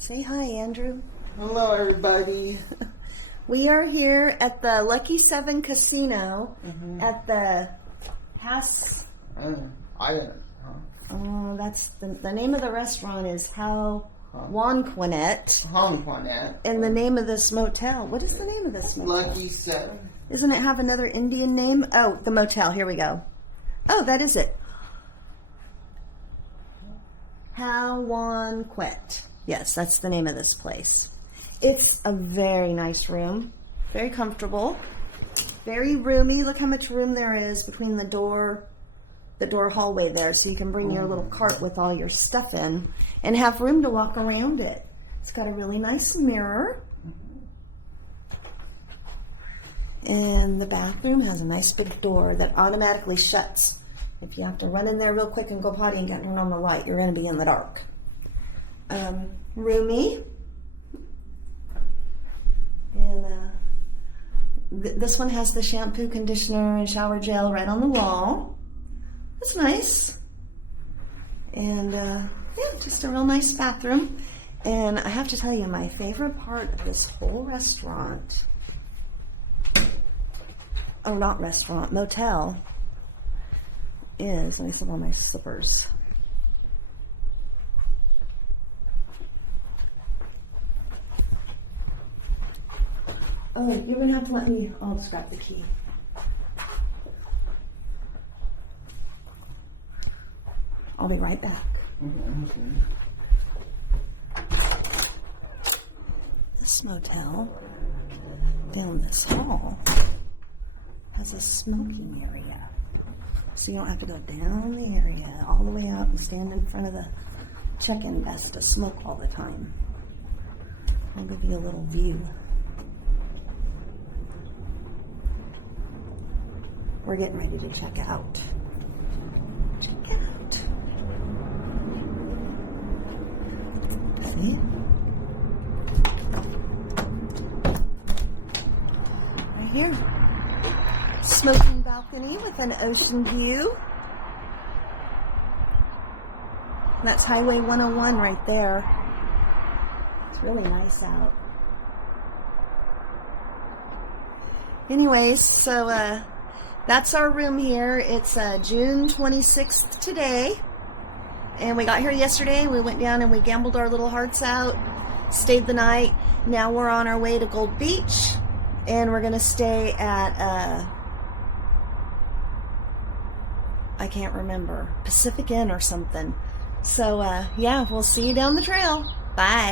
Say hi, Andrew. Hello, everybody. We are here at the Lucky 7 Casino at the House. That's the name of the restaurant is Howonquet. Howonquet. And the name of this motel. What is the name of this motel? Lucky 7. Doesn't it have another Indian name? Oh, the motel. Here we go. Oh, that is it. Howonquet. Yes, that's the name of this place. It's a very nice room. Very comfortable. Very roomy. Look how much room there is between the door hallway there, so you can bring your little cart with all your stuff in and have room to walk around it. It's got a really nice mirror. And the bathroom has a nice big door that automatically shuts. If you have to run in there real quick and go potty and get turn on the light, you're going to be in the dark. Roomy. And this one has the shampoo, conditioner, and shower gel right on the wall. That's nice. And yeah, just a real nice bathroom. And I have to tell you, my favorite part of this whole restaurant, oh, not restaurant, motel, is, let me slip on my slippers. Oh, you're going to have to let me, I'll just grab the key. I'll be right back. This motel down this hall has a smoking area. So you don't have to go down the area all the way out and stand in front of the check-in desk to smoke all the time. I'll give you a little view. We're getting ready to check out. Check out. See? Right here. Smoking balcony with an ocean view. That's Highway 101 right there. It's really nice out. Anyways, so that's our room here. It's June 26th today. And we got here yesterday. We went down and we gambled our little hearts out. Stayed the night. Now we're on our way to Gold Beach. And we're going to stay at, I can't remember, Pacific Inn or something. So, yeah, we'll see you down the trail. Bye.